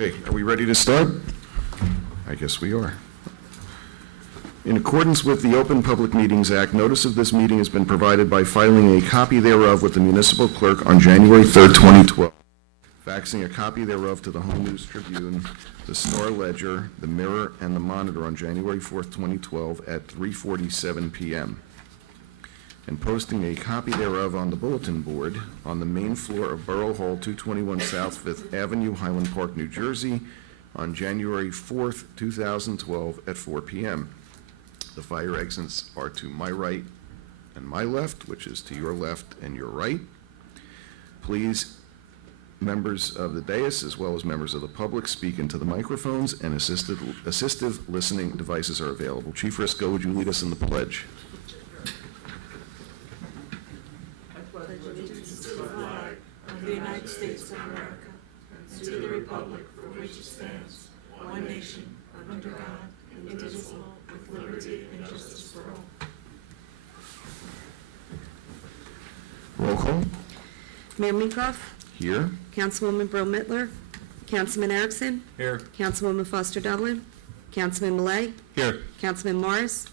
Okay, are we ready to start? I guess we are. In accordance with the Open Public Meetings Act, notice of this meeting has been provided by filing a copy thereof with the municipal clerk on January 3rd, 2012, faxing a copy thereof to the Home News Tribune, the Star Ledger, the Mirror, and the Monitor on January 4th, 2012 at 3:47 p.m., and posting a copy thereof on the bulletin board on the main floor of Borough Hall, 221 South 5th Avenue, Highland Park, New Jersey, on January 4th, 2012 at 4 p.m. The fire exits are to my right and my left, which is to your left and your right. Please, members of the dais as well as members of the public, speak into the microphones, and assistive listening devices are available. Chief Risco, would you lead us in the pledge? Of the United States of America, and to the republic for which it stands, one nation, under God, indivisible, with liberty and justice for all. Roll call. Mayor Minkoff. Here. Councilwoman Bro-Mittler. Councilman Erickson. Here. Councilwoman Foster Dublin. Councilman Millay. Here. Councilman Morris.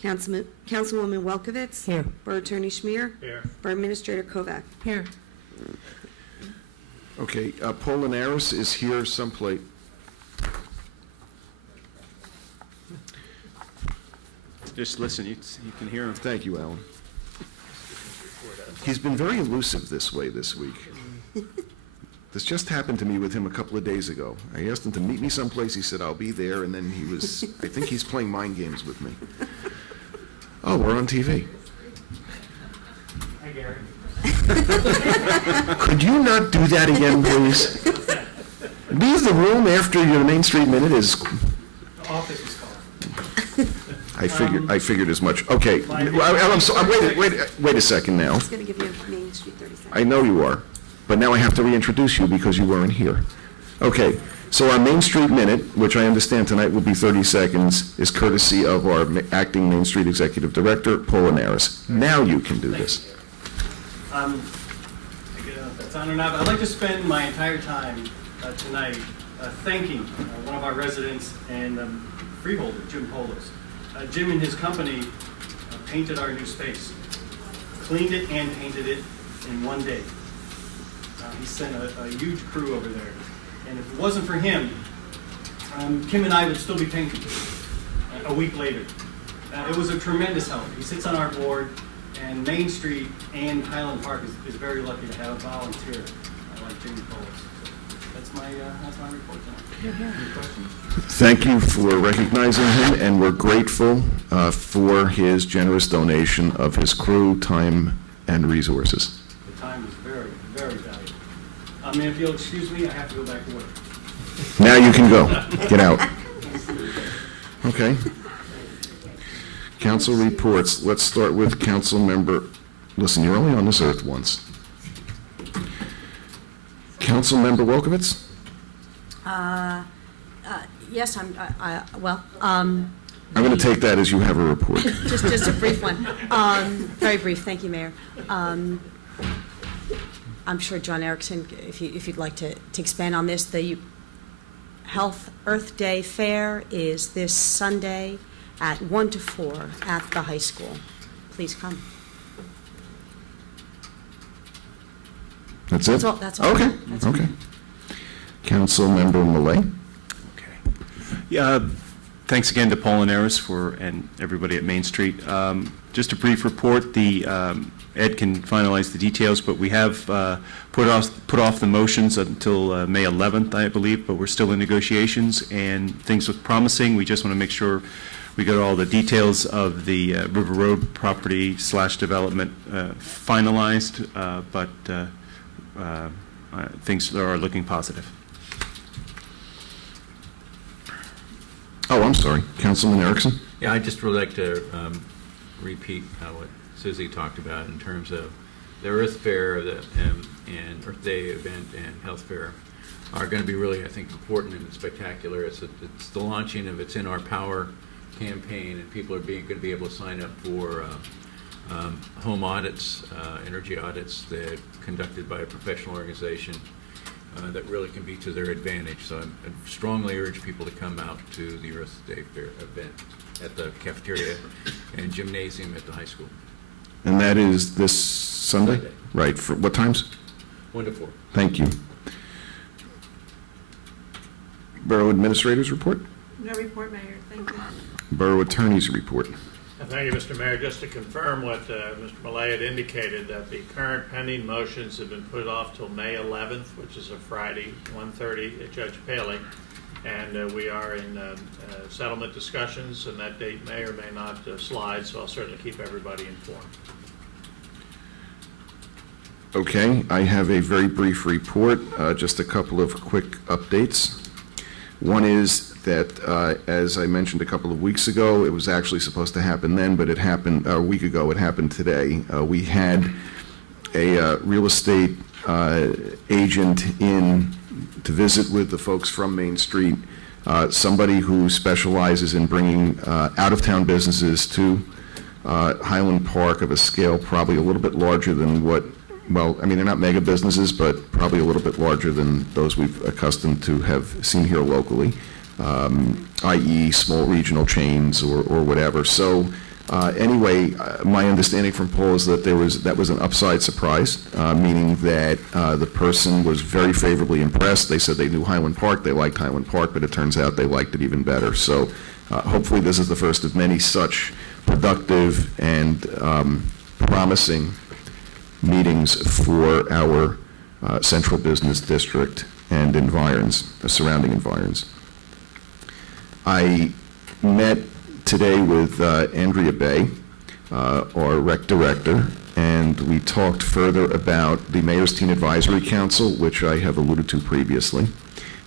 Councilwoman Welkowitz. Here. Borough Attorney Schmier. Here. Borough Administrator Kovac. Here. Okay, Polinaris is here someplace. Just listen, you can hear him. Thank you, Alan. He's been very elusive this week. This just happened to me with him a couple of days ago. I asked him to meet me someplace. He said, I'll be there. And then he was, I think he's playing mind games with me. Oh, we're on TV. Hi, Gary. Could you not do that again, please? Leave the room after your Main Street Minute is... The office is called. I figured as much. Okay, wait a second now. I'm going to give you Main Street 30 seconds. I know you are, but now I have to reintroduce you because you weren't here. Okay, so our Main Street Minute, which I understand tonight will be 30 seconds, is courtesy of our acting Main Street Executive Director, Polinaris. Now you can do this. I get if that's on or not, but I'd like to spend my entire time tonight thanking one of our residents and freeholder, Jim Polis. Jim and his company painted our new space, cleaned it and painted it in one day. He sent a huge crew over there. And if it wasn't for him, Kim and I would still be painting a week later. It was a tremendous help. He sits on our board, and Main Street and Highland Park is very lucky to have a volunteer like Jimmy Polis. So that's my report tonight. Any questions? Thank you for recognizing him, and we're grateful for his generous donation of his crew, time, and resources. The time is very, very valuable. And if you'll excuse me, I have to go back to work. Now you can go. Get out. Okay. Council reports. Let's start with council member. Listen, you're only on this earth once. Council member Welkowitz? Yes, I'm going to take that as you have a report. just a brief one. Very brief. Thank you, Mayor. I'm sure John Erickson, if you'd like to expand on this, the Health Earth Day Fair is this Sunday at 1 to 4 at the high school. Please come. That's it? That's all. Okay. Okay. Council member Millay? Okay. Yeah. Thanks again to Polinaris and everybody at Main Street. Just a brief report. Ed can finalize the details, but we have put off the motions until May 11th, I believe, but we're still in negotiations, and things look promising. We just want to make sure we got all the details of the River Road property / development finalized, but things are looking positive. Oh, I'm sorry. Councilman Erickson? Yeah, I'd just really like to repeat what Susie talked about in terms of the Earth Fair and Earth Day event and Health Fair are going to be really, I think, important and spectacular. It's the launching of It's in Our Power campaign, and people are going to be able to sign up for home audits, energy audits that conducted by a professional organization. that really can be to their advantage. So I strongly urge people to come out to the Earth Day Fair event at the cafeteria and gymnasium at the high school. And that is this Sunday? Sunday. Right, for what times? 1 to 4. Thank you. Borough Administrator's report? No report, Mayor. Thank you. Borough Attorney's report. Thank you, Mr. Mayor. Just to confirm what Mr. Millay had indicated, that the current pending motions have been put off till May 11th, which is a Friday, 1:30 at Judge Paley. And we are in settlement discussions, and that date may or may not slide, so I'll certainly keep everybody informed. Okay, I have a very brief report, just a couple of quick updates. One is that, as I mentioned a couple of weeks ago, it was actually supposed to happen then, but it happened a week ago. It happened today. We had a real estate agent in to visit with the folks from Main Street, somebody who specializes in bringing out-of-town businesses to Highland Park of a scale probably a little bit larger than what, well, I mean, they're not mega businesses, but probably a little bit larger than those we've accustomed to have seen here locally, i.e. small regional chains or whatever. So anyway, my understanding from Paul is that that was an upside surprise, meaning that the person was very favorably impressed. They said they knew Highland Park, they liked Highland Park, but it turns out they liked it even better. So hopefully this is the first of many such productive and promising meetings for our central business district and environs, surrounding environs. I met today with Andrea Bay, our rec director, and we talked further about the Mayor's Teen Advisory Council, which I have alluded to previously.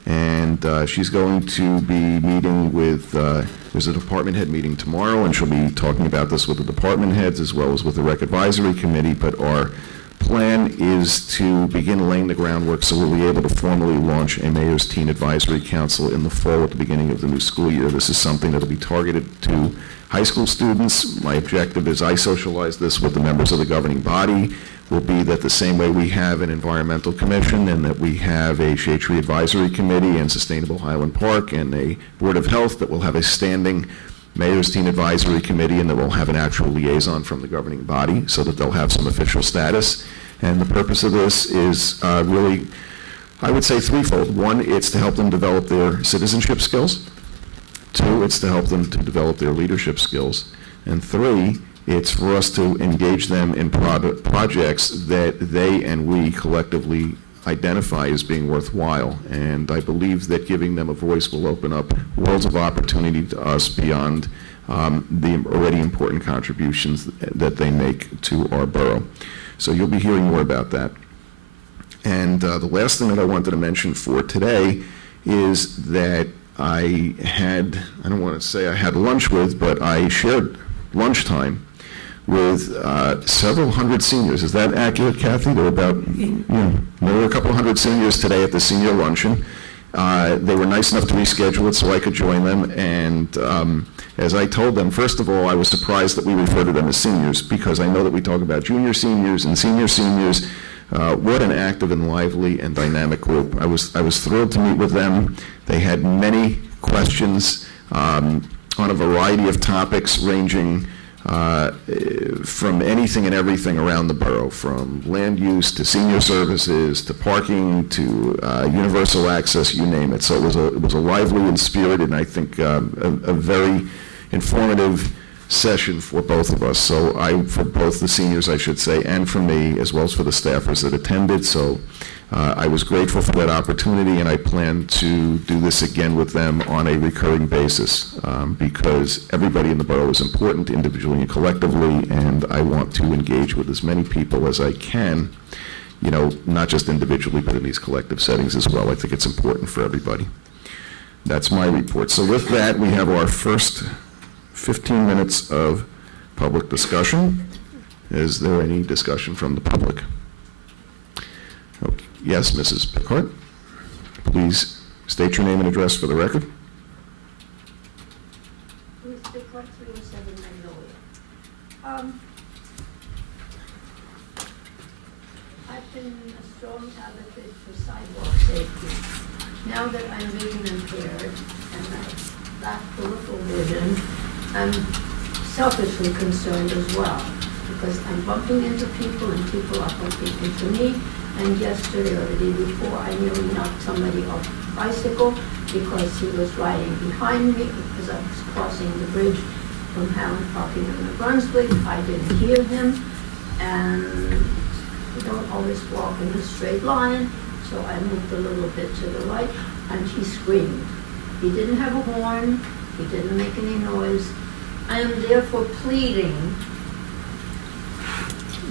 And she's going to be meeting with, there's a department head meeting tomorrow, and she'll be talking about this with the department heads as well as with the Rec Advisory Committee, but our plan is to begin laying the groundwork so we'll be able to formally launch a Mayor's Teen Advisory Council in the fall at the beginning of the new school year. This is something that will be targeted to high school students. My objective is I socialize this with the members of the governing body, will be that the same way we have an environmental commission and that we have a Shade Tree Advisory Committee and Sustainable Highland Park and a Board of Health, that will have a standing Mayor's Teen Advisory Committee, and that will have an actual liaison from the governing body so that they'll have some official status. And the purpose of this is really, I would say, threefold. One, it's to help them develop their citizenship skills. Two, it's to help them to develop their leadership skills. And three, it's for us to engage them in projects that they and we collectively identify as being worthwhile. And I believe that giving them a voice will open up worlds of opportunity to us beyond the already important contributions that they make to our borough. So you'll be hearing more about that. And the last thing that I wanted to mention for today is that I don't want to say I had lunch with, but I shared lunchtime with several hundred seniors. Is that accurate, Kathy? There were a couple hundred seniors today at the senior luncheon. They were nice enough to reschedule it so I could join them. And as I told them, first of all, I was surprised that we refer to them as seniors, because I know that we talk about junior seniors and senior seniors. What an active and lively and dynamic group. I was thrilled to meet with them. They had many questions on a variety of topics, ranging from anything and everything around the borough, from land use to senior services to parking to universal access, you name it. So it was a lively and spirited, and I think a very informative session for both of us. So for both the seniors, I should say, and for me, as well as for the staffers that attended. So I was grateful for that opportunity, and I plan to do this again with them on a recurring basis, because everybody in the borough is important, individually and collectively, and I want to engage with as many people as I can, not just individually, but in these collective settings as well. I think it's important for everybody. That's my report. So with that, we have our first 15 minutes of public discussion. Is there any discussion from the public? Okay. Yes, Mrs. Picard. Please state your name and address for the record. Ms. Picard, 307 Magnolia. I've been been a strong advocate for sidewalk safety. Now that I'm vision impaired and I lack peripheral vision, I'm selfishly concerned as well, because I'm bumping into people and people are bumping into me. And yesterday or the day before, I nearly knocked somebody off a bicycle because he was riding behind me because I was crossing the bridge from Highland Parking in New Brunswick. I didn't hear him, and you don't always walk in a straight line, so I moved a little bit to the right, and he screamed. He didn't have a horn, he didn't make any noise. I am therefore pleading.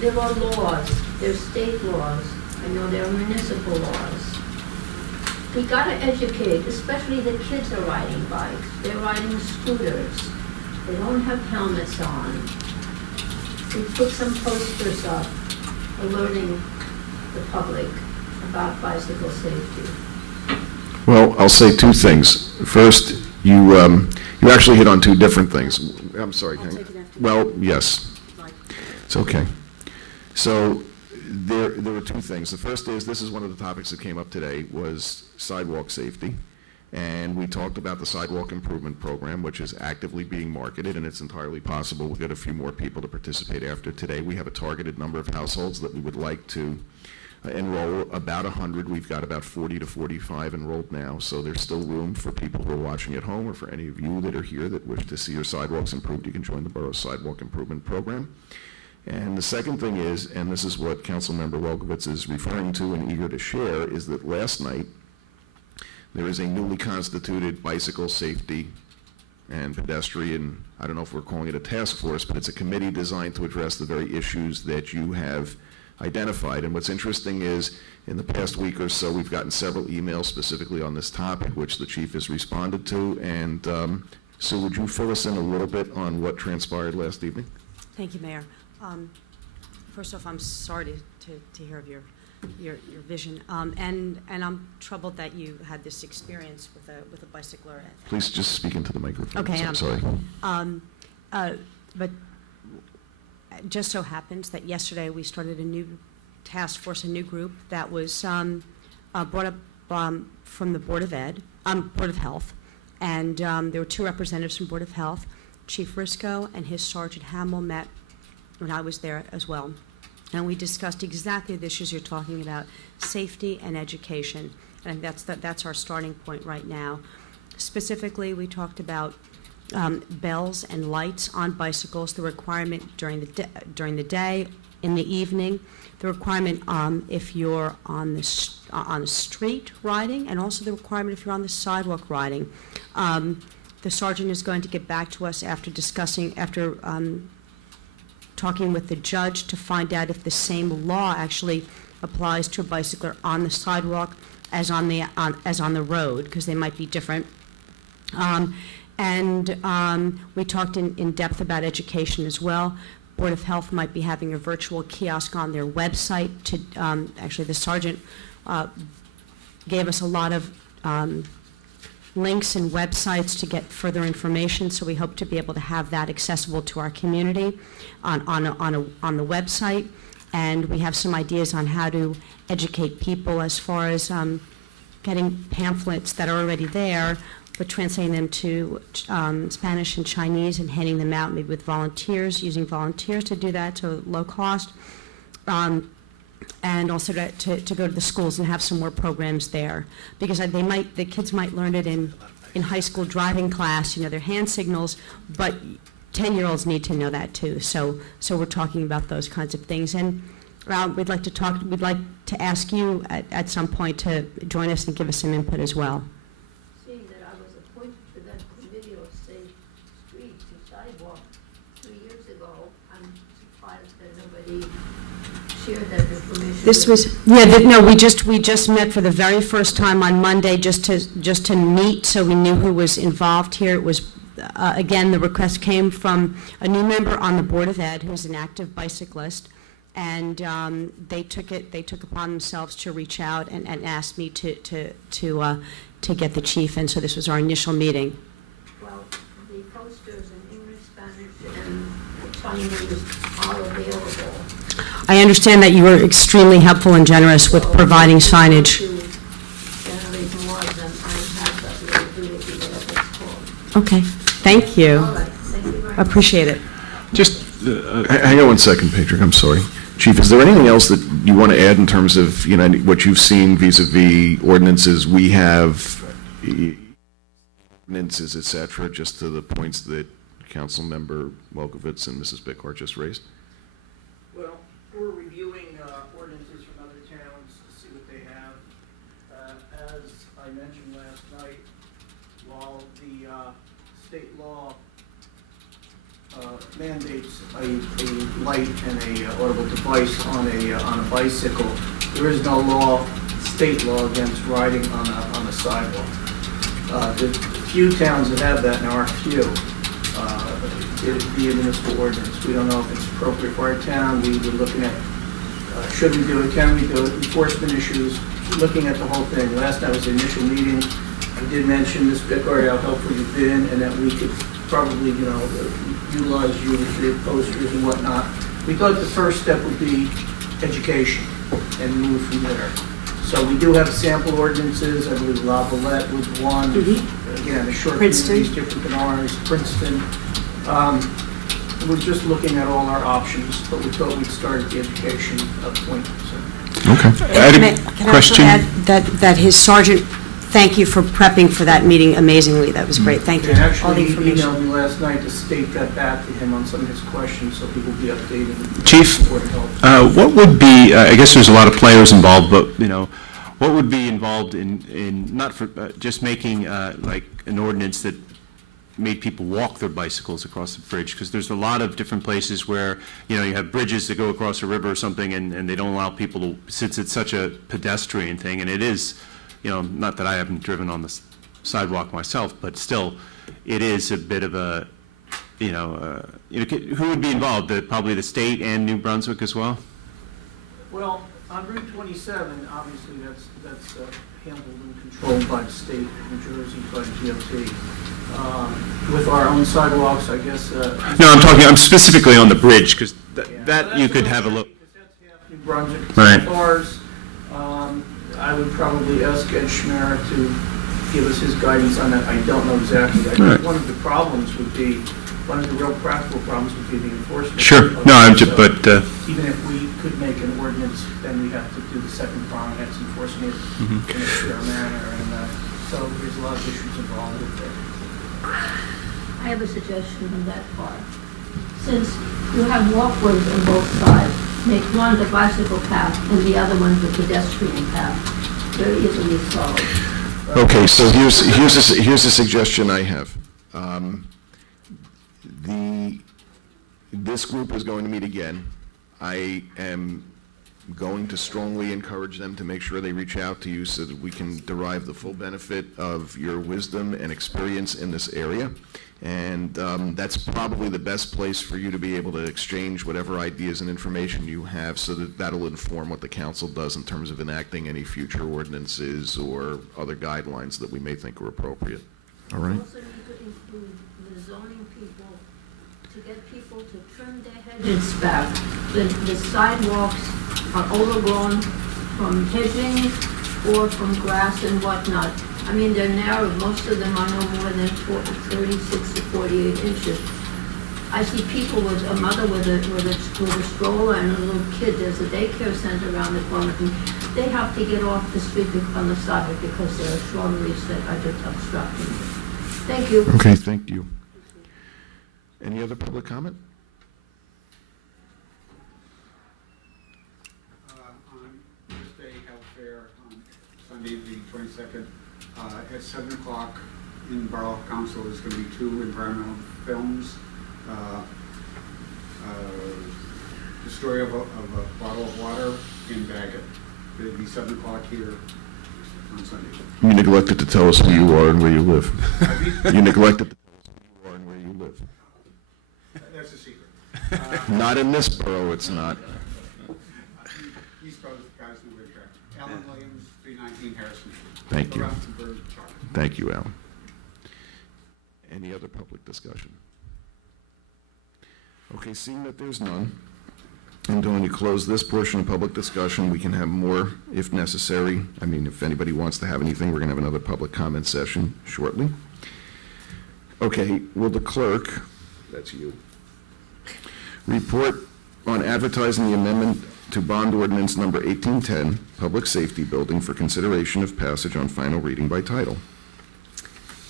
There are laws, there's state laws, I know there are municipal laws. We gotta educate, especially the kids are riding bikes, they're riding scooters, they don't have helmets on. We put some posters up alerting the public about bicycle safety. Well, I'll say two things. First, you actually hit on two different things. I'm sorry. I'll take it after. Well, yes. Like, It's okay. So there were two things. The first is, this is one of the topics that came up today, was sidewalk safety. And we talked about the sidewalk improvement program, which is actively being marketed, and it's entirely possible we'll get a few more people to participate after today. We have a targeted number of households that we would like to enroll, about 100. We've got about 40 to 45 enrolled now, so there's still room for people who are watching at home, or for any of you that are here that wish to see your sidewalks improved. You can join the borough's sidewalk improvement program. And the second thing is, and this is what Councilmember Welkowitz is referring to and eager to share, is that last night there is a newly constituted bicycle safety and pedestrian, I don't know if we're calling it a task force, but it's a committee designed to address the very issues that you have identified. And what's interesting is, in the past week or so, we've gotten several emails specifically on this topic, which the chief has responded to. And Sue, would you fill us in a little bit on what transpired last evening? Thank you, Mayor. First off, I'm sorry to hear of your vision, and I'm troubled that you had this experience with a bicycler. Please just speak into the microphone. Okay, I'm sorry. But it just so happens that yesterday we started a new task force, a new group that was brought up from the Board of Health, and there were two representatives from Board of Health. Chief Risco and his Sergeant Hamill met when I was there as well. And we discussed exactly the issues you're talking about, safety and education. And that's our starting point right now. Specifically, we talked about bells and lights on bicycles, the requirement during the day, in the evening, the requirement if you're on the street riding, and also the requirement if you're on the sidewalk riding. The sergeant is going to get back to us after talking with the judge to find out if the same law actually applies to a bicycler on the sidewalk as on the road, because they might be different. We talked in depth about education as well. Board of Health might be having a virtual kiosk on their website. Actually, the sergeant gave us a lot of links and websites to get further information, so we hope to be able to have that accessible to our community on the website. And we have some ideas on how to educate people as far as getting pamphlets that are already there, but translating them to Spanish and Chinese and handing them out, maybe with volunteers, using volunteers to do that to low cost. And also to go to the schools and have some more programs there, because the kids might learn it in high school driving class, their hand signals, but 10-year-olds need to know that too. So we're talking about those kinds of things, and we'd like to ask you at some point to join us and give us some input as well. Seeing that I was appointed to that committee of safe streets and sidewalk 3 years ago, I'm surprised that nobody shared that information. This was, we just met for the very first time on Monday just to meet, so we knew who was involved here. It was, again, the request came from a new member on the Board of Ed who's an active bicyclist, and they took upon themselves to reach out and ask me to get the chief, and so this was our initial meeting. Well, the posters in English, Spanish, and Chinese are available. I understand that you were extremely helpful and generous with providing signage. To generate more than I have that will do it, whatever it's called. Okay, thank you. All right, thank you very much. Appreciate it. Just, hang on one second, Patrick, I'm sorry. Chief, is there anything else that you want to add in terms of, you know, what you've seen vis-a-vis ordinances we have, ordinances, et cetera, just to the points that Councilmember Welkowitz and Mrs. Bickhart just raised? Well, we're reviewing ordinances from other towns to see what they have. As I mentioned last night, while the state law mandates a light and a audible device on a bicycle, there is no law, state law, against riding on a sidewalk. The few towns that have that, and there are few, it'd be a municipal ordinance. We don't know if it's appropriate for our town. We're looking at, should we do it, can we do it, enforcement issues, looking at the whole thing. Last night was the initial meeting. I did mention, Ms. Bickhart, how helpful you've been, and that we could probably, you know, utilize you with your posters and whatnot. We thought the first step would be education and move from there. So we do have sample ordinances. I believe La Valette was one. Again, the short communities, different than ours, Princeton. We're just looking at all our options, but we thought we'd start at the education point. So. Okay. Can I also add that his sergeant, thank you for prepping for that meeting amazingly. That was great. Thank you. And All the actually, he information. emailed me last night to state that back to him on some of his questions, so he will be updated. Chief, what would be, I guess there's a lot of players involved, but, you know, what would be involved in not for, just making like an ordinance that made people walk their bicycles across the bridge? Because there's a lot of different places where, you know, you have bridges that go across a river or something, and they don't allow people to, since it's such a pedestrian thing, and it is, you know, not that I haven't driven on the sidewalk myself, but still, it is a bit of a, you know, who would be involved? Probably the state and New Brunswick as well? Well, on Route 27, obviously, that's handled and controlled by the state of New Jersey, by the DOT. With our own sidewalks, I guess. No, I'm specifically on the bridge, because that you could have a look. That's half New Brunswick. Right. As far as, I would probably ask Ed Schmer to give us his guidance on that. I don't know exactly. I think Right. one of the problems would be, one of the real practical problems would be the enforcement. Sure. of No, it. I'm just, So but, even if we could make an ordinance, then we have to do the second prong, that's enforcing it in a fair manner. And so there's a lot of issues involved with it. I have a suggestion on that part. Since you have walkways on both sides, make one the bicycle path and the other one the pedestrian path. Very easily solved. Okay, so here's a suggestion I have. This group is going to meet again. I am going to strongly encourage them to make sure they reach out to you so that we can derive the full benefit of your wisdom and experience in this area. And that's probably the best place for you to be able to exchange whatever ideas and information you have, so that that'll inform what the council does in terms of enacting any future ordinances or other guidelines that we may think are appropriate. All right? We also need to include the zoning people to get people to trim their hedges back. The sidewalks are overgrown from hedging or from grass and whatnot. I mean, they're narrow. Most of them are no more than 36 to 48 inches. I see people with a mother with a stroller and a little kid. There's a daycare center around the corner. They have to get off the street on the sidewalk because there are shrubberies that are just obstructing it. Thank you. Okay, thank you. Any other public comment? On Thursday Health Fair on Sunday the 22nd, at 7 o'clock in Borough Council, there's going to be 2 environmental films. The story of a bottle of water in Bagot. It'll be 7 o'clock here on Sunday. You neglected to tell us who you are and where you live. Pardon? You neglected to tell us who you are and where you live. That's a secret. Not in this borough, it's not. East Coast guys know where to track. Alan Williams, 319 Harrison Street. Thank you. Around from Bird Park. Thank you, Alan. Any other public discussion? Okay, seeing that there's none, I'm going to close this portion of public discussion. We can have more if necessary. I mean, if anybody wants to have anything, we're going to have another public comment session shortly. Okay, will the clerk, that's you, report on advertising the amendment to bond ordinance number 1810, Public Safety Building, for consideration of passage on final reading by title?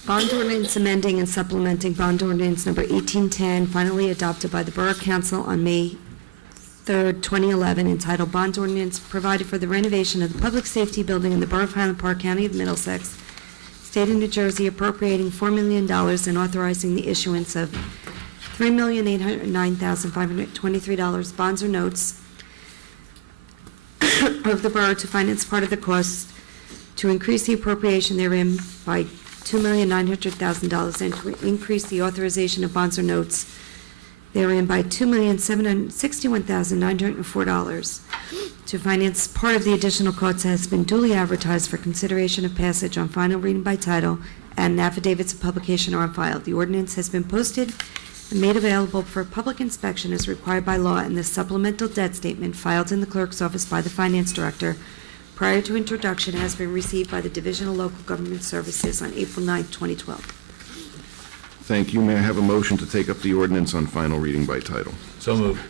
Bond ordinance amending and supplementing bond ordinance number 1810, finally adopted by the Borough Council on May 3rd, 2011, entitled Bond Ordinance Provided for the Renovation of the Public Safety Building in the Borough of Highland Park, County of Middlesex, State of New Jersey, appropriating $4 million and authorizing the issuance of $3,809,523 bonds or notes of the borough to finance part of the cost, to increase the appropriation therein by $2,900,000 and to increase the authorization of bonds or notes therein by $2,761,904 to finance part of the additional costs has been duly advertised for consideration of passage on final reading by title, and affidavits of publication are on file. The ordinance has been posted and made available for public inspection as required by law, and the supplemental debt statement filed in the clerk's office by the finance director prior to introduction has been received by the Division of Local Government Services on April 9, 2012. Thank you. May I have a motion to take up the ordinance on final reading by title? So moved.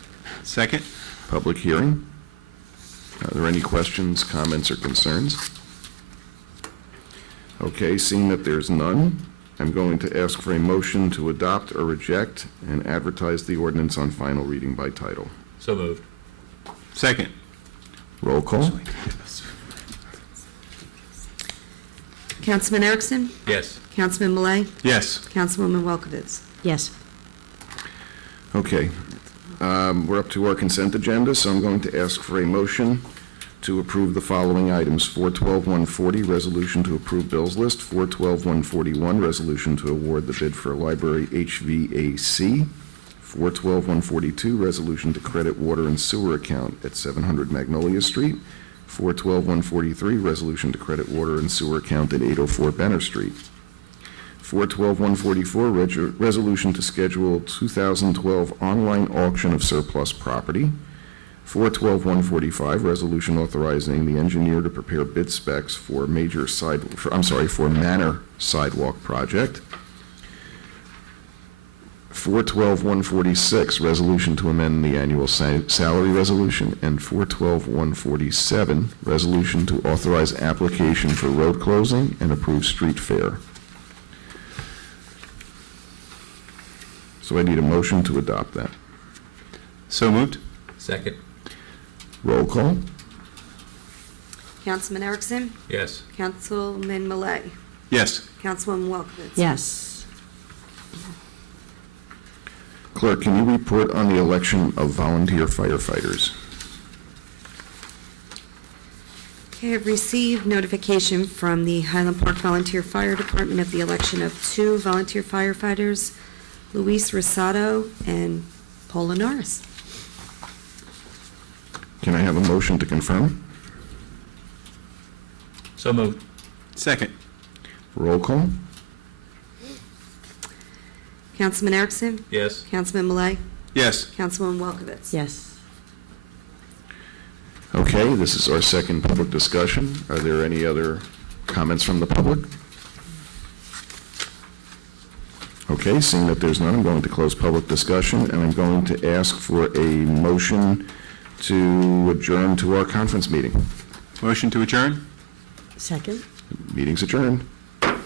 Second? Public hearing. Are there any questions, comments, or concerns? Okay, seeing that there's none, I'm going to ask for a motion to adopt or reject and advertise the ordinance on final reading by title. So moved. Second? Roll call. Councilman Erickson? Yes. Councilman Malay? Yes. Councilwoman Welkowitz? Yes. Okay, we're up to our consent agenda, so I'm going to ask for a motion to approve the following items: 412-140, resolution to approve bills list; 412-141, resolution to award the bid for library HVAC; 412-142, resolution to credit water and sewer account at 700 Magnolia Street; 412-143, resolution to credit water and sewer account at 804 Benner Street; 412-144, resolution to schedule 2012 online auction of surplus property; 412-145, resolution authorizing the engineer to prepare bid specs for Manor sidewalk project; 412-146, resolution to amend the annual salary resolution; and 412-147, resolution to authorize application for road closing and approve street fair. So I need a motion to adopt that. So moved? Second. Roll call. Councilman Erickson? Yes. Councilman Malay? Yes. Councilwoman Welkowitz? Yes. Clerk, can you report on the election of volunteer firefighters? Okay, I've received notification from the Highland Park Volunteer Fire Department of the election of 2 volunteer firefighters, Luis Rosado and Paula Norris. Can I have a motion to confirm? So moved. Second? Roll call. Councilman Erickson? Yes. Councilman Malay? Yes. Councilwoman Welkowitz? Yes. Okay, this is our second public discussion. Are there any other comments from the public? Okay, seeing that there's none, I'm going to close public discussion, and I'm going to ask for a motion to adjourn to our conference meeting. Motion to adjourn? Second? Meeting's adjourned. Okay.